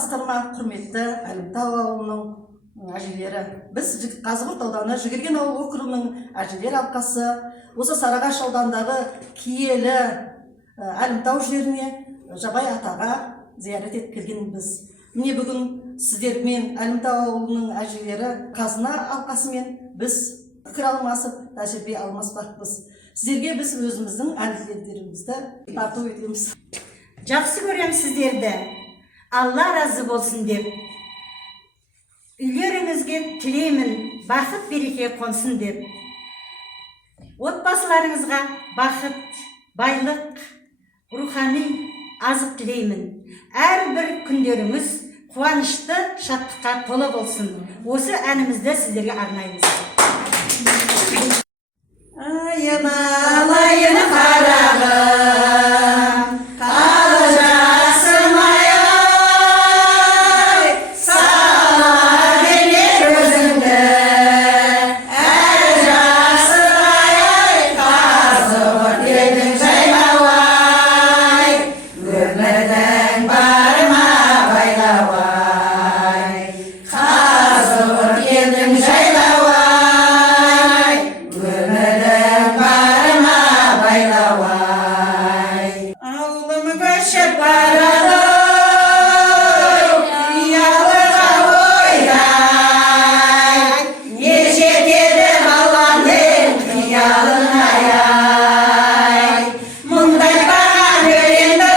саламатсыздар ма, құрметті Әлімтау ауылының әжелері? Біз Қазығұрт ауданы Жігерген ауыл округінің әжелер алқасы осы Сарыағаш аудандағы киелі Әлімтау жеріне жабай атаға зиярат етіп келгенбіз. Міне бүгін сіздермен Әлімтау ауылының әжелері қазына алқасымен біз пікір алмасып, тәжірибе алмаспақпыз. Сіздерге біз өзіміздің әңгімелерімізді тарту етеміз. Жақсы көрем сіздерді, Алла разы болсын деп. Үйлеріңізге тілеймін, бақыт береке қонсын деп. Отбасыларыңызға бақыт, байлық, рухани азық тілеймін. Әрбір күндеріңіз қуанышты, шаттыққа толы болсын. Осы әнімізді сіздерге арнаймыз. Айына, алайына қарағым, қалы жасым ай, сала бере көзіңді, әр жасым ай, Қазығұрт елдің жайлау ай, өмірдің барыма байлау ай, Қазығұрт елдің жайлау ай. Ауылым көшіп барады, ұялыға ойдай, не жетеді баланың қиялына ай. Мұндай баған өренді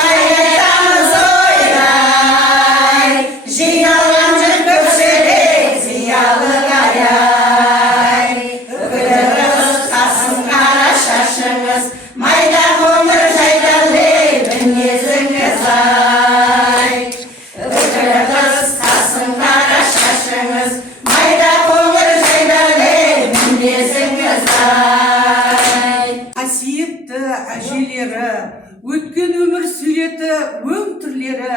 қайдамыз ойдай, жиналған жүр көкшелек зиялыға ай. Үкіліңіз қасым қара шашыңыз, майда қоңыр жайдалы мінезіңіз ай. Үкіліңіз қасым қара шашыңыз, майда қоңыр жайдалы мінезіңіз ай. Қасиетті әжелері, өткен өмір суреті, өң түрлері,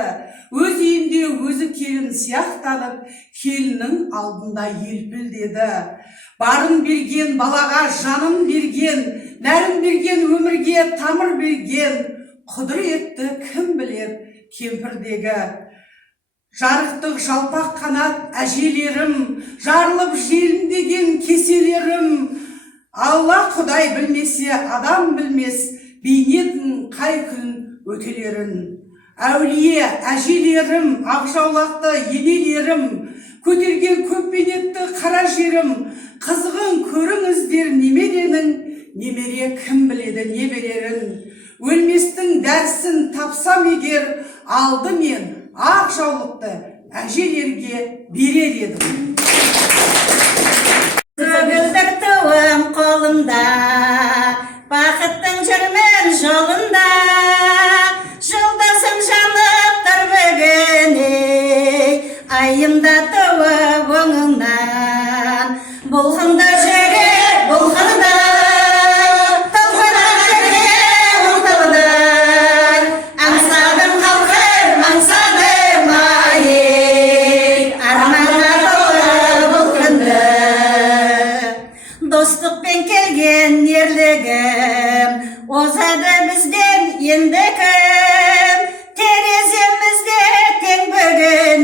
өз үйінде өзі келін сияқтанып, келіннің алдында елпілдеді. Барын берген балаға жанын берген, нәрін берген өмірге тамыр берген, құдіретті кім білер кемпірдегі. Жарықтық жалпақ қанат әжелерім, жарылып желіндеген кеселерім. Алла Құдай білмесе, адам білмес, бейнетін қай күн өтелерін. Әулие әжелерім, ақжаулақты енелерім, көтерген көп бейнетті қара жерім. Қызығын көріңіздер немеренің, немере кім біледі не берерін. Өлместің дәрісін тапсам егер, алдымен ақ жаулықты әжелерге берер едім. Көгілдір туым қолымда, бақыттың жүрмін жолында, жолдасым жанып тұр бүгін, айымда туып оңыңнан, бұлқынды жүрек бұлқынды, толқынып жүрген ұмтылды, аңсадым халқым, аңсадым ай, арманға толы бұл күнді. Достықпен келген ерлігім, озады бізден енді кім, тереземізде тең бүгін,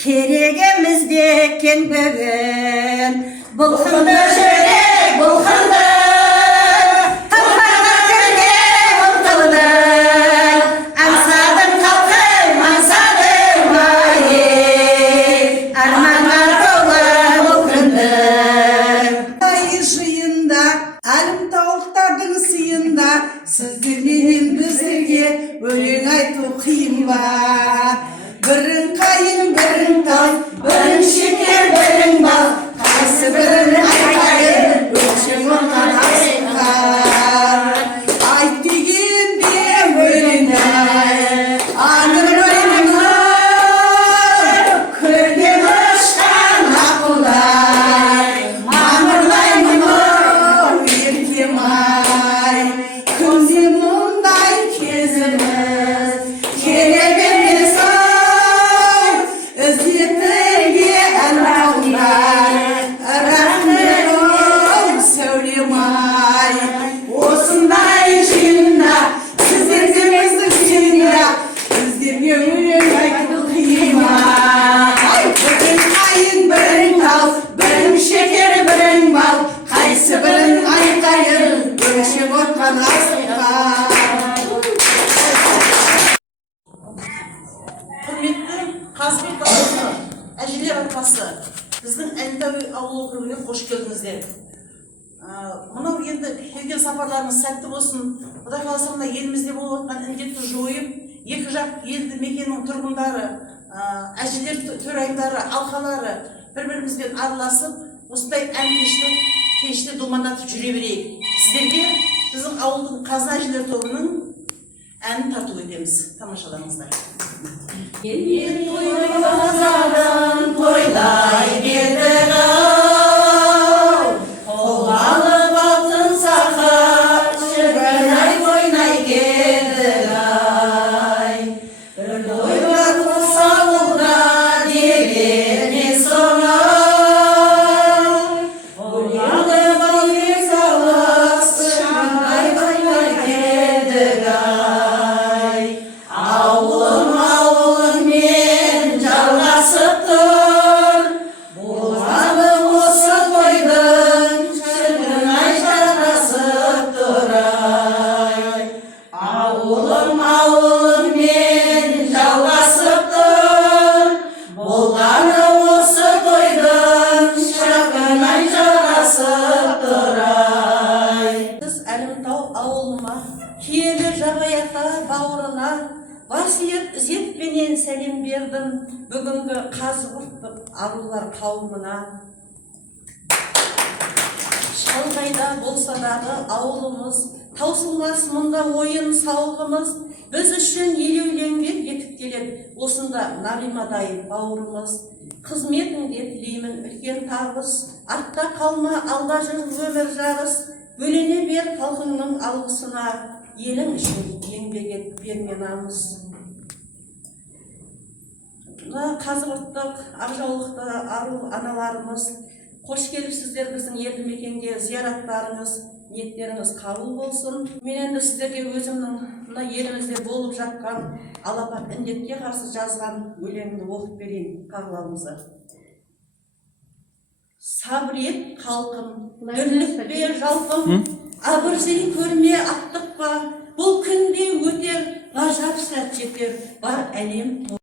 керегімізде кең бүгін. Бұлқынды жүрек бұлқынды, толқынға жүрген ұмтылды, аңсадым халқым, аңсадым ай, арманға толы бұл күнді. Жиында, әлімтаулықтардың сыйында, сіздерменен біздерге өлең айту қиын ба. Бірін қайын, бірін тал, бірін шекер, бірін бал, қайсы бірін айтайын. Мынау енді келген сапарларымыз сәтті болсын. Құдай қаласа мына елімізде болып жатқан індетті жойып, екі жақ елді мекеннің тұрғындары, әжелер төрайымдары, алқалары бір-бірімізбен араласып, осындай кеште думандатып жүре берейік. Сіздерге біздің ауылдың қазына әжелер тобының әнін тарту етеміз. Тамашалаңыздар. Елмен тойлаған тойлай бердік ау, қол алып алтын сақа шырқай ойнай келдік ай. Бір тойға қоса ауылда деріне соңай, қол алып алтын салып шырқай ойнай келдік ай. Ауылым мен жалғасып тұр, болғаны осы тойдың шіркін-ай жарасып тұр ай. Ауылым мен жалғасып тұр, болғаны осы тойдың шіркін-ай жарасып тұр ай. Сіз Әлімтау ауылыма, киелі жабайата бауырына, Васиет ізетпенен сәлем бердім бүгінгі қазығұрттық арулар қауымына. Шалғайда болса дағы ауылымыз, таусылмас мұнда ойын сауығымыз, біз үшін елеуленбек етіп келеді осында Нағимадай бауырымыз. Қызметіңде тілеймін үлкен табыс, артта қалма алда жүр өмір жарыс, бөлене бер халқыңның алғысына, елің үшін еңбек ет берме намыс. Қазығұрттық, ақжаулықты ару аналарымыз, қош келіпсіздер біздің елді мекенге, зияраттарыңыз, ниеттеріңіз қабыл болсын. Мен енді сіздерге өзімнің мына елімізде болып жатқан алапат індетке қарсы жазған өлеңімді оқып берейін, қабыл алыңыздар. Сабыр ет халқым, дүрлікпе жалқым, абыржи көрме аттықпа, бұл күнде өтер, ғажап сәт жетер, бар әлем. Тұр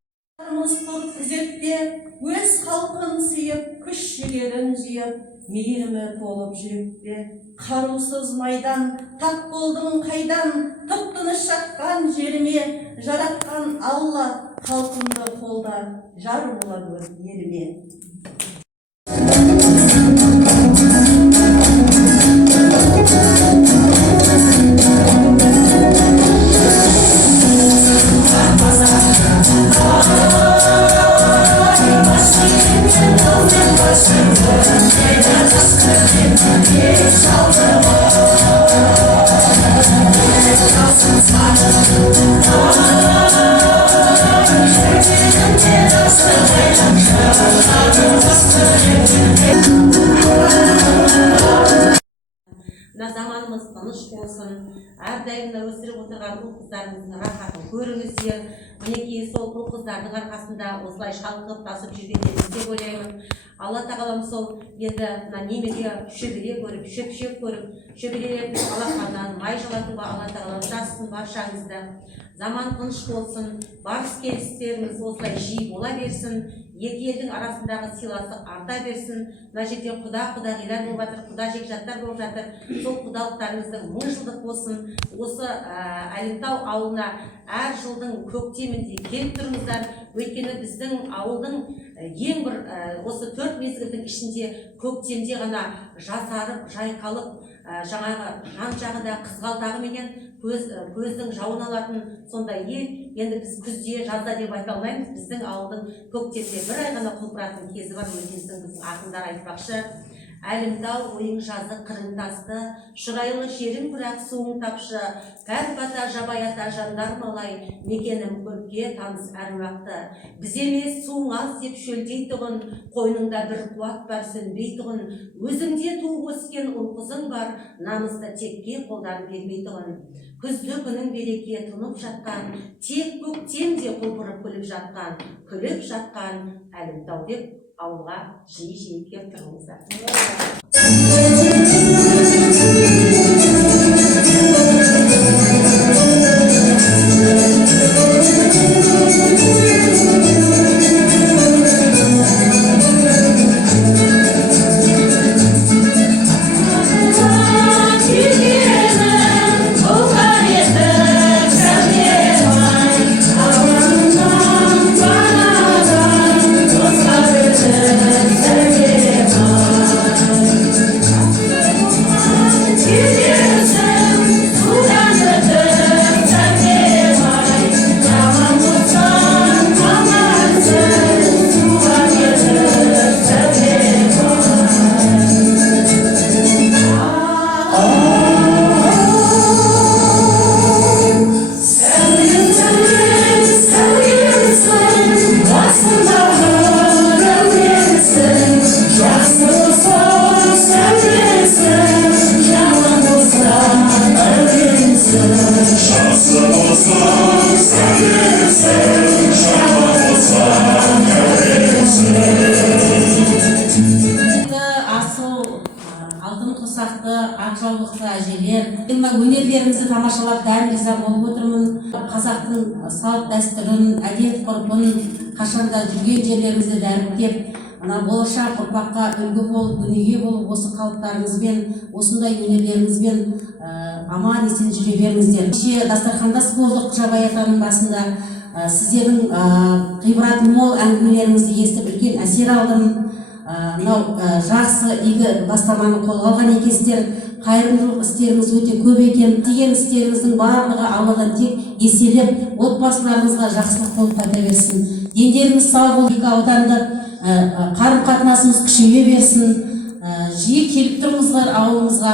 күзетте, өз халқын сыйып, күш жігерін жиып, мейірімі толып жүректе. Қарусыз майдан, тап болдың қайдан, тып-тыныш жатқан жеріме, жаратқан Алла халқымды қолда, жар бола гөр еліме. Мына заманымыз тыныш болсын, әрдайымда өсіріп отырған ұл қыздарымыздың рахатын көріңіздер. Мінекей сол ұл қыздардың арқасында осылай шалқып тасып жүргендерін деп ойлаймын. Алла тағалам сол енді немеге шөбере көріп, шөпшек көріп, шөберелердің алақанынан май жалатуға Алла тағалам жазсын баршаңызды. Заман тыныш болсын, барыс-келістеріңіз осылай жиі бола берсін. Екі елдің арасындағы сыйластық арта берсін. Мына жерде құда-құдағилар болып жатыр, құда-жекжаттар болып жатыр. Сол құдалықтарыңыздың мың жылдық болсын. Осы Әлімтау ауылына әр жылдың көктемінде келіп тұрыңыздар. Өйткені біздің ауылдың ең бір осы 4 мезгілдің ішінде көктемде ғана жасарып, жайқалып, жаңағы жан-жағы да қызғалдағы менен көздің жауын алатын сондай ел. Енді біз күзде, жазда деп айта алмаймыз. Біздің ауылдың көктемде бір ай ғана құлпыратын кезі бар. Өзіміздің біздің ақындар айтпақшы. Әлімтау ойың жазы қырың тасты, шұрайлы жерің бірақ суың тапшы, кәр бата жабайата жандар малай, мекенім көпке таныс әрмақты. Біз емес суың аз деп шөлдейтұғын, қойныңда бір қуат бар сөнбейтұғын, өзіңде туып өскен ұл қызың бар, намысты текке қолдан бермейтұғын. Күзді күнің береке тұнып жатқан, тек көктемде құлпырып күліп жатқан Әлімтау деп ауылға жиі келіп тұрыңыздар. құнқұсақты, ақжаулықты әжелер. Мына өнерлеріңізді тамашалап дән риза болып отырмын. Қазақтың салт дәстүрін, әдет ғұрпын қашанда жүрген жерлеріңізді дәріптеп, ана болашақ ұрпаққа үлгі болып, өнеге болып, осы қалыптарыңызбен, осындай өнерлеріңізбен аман есен жүре беріңіздер. Кеше дастархандас болдық Жабай атаның басында. Сіздердің ғибраты мол әңгімелеріңізді естіп үлкен әсер алдым. Мынау жақсы игі бастаманы қолға алған екенсіздер. Қайырымдылық істеріңіз өте көп екен. Деген істеріңіздің барлығы Алладан тек еселеп, отбасыларыңызға жақсылық болып қайта берсін. Дендеріңіз сау болып, екі ауданда қарым-қатынасымыз күшейе берсін. Жиі келіп тұрыңыздар ауылымызға.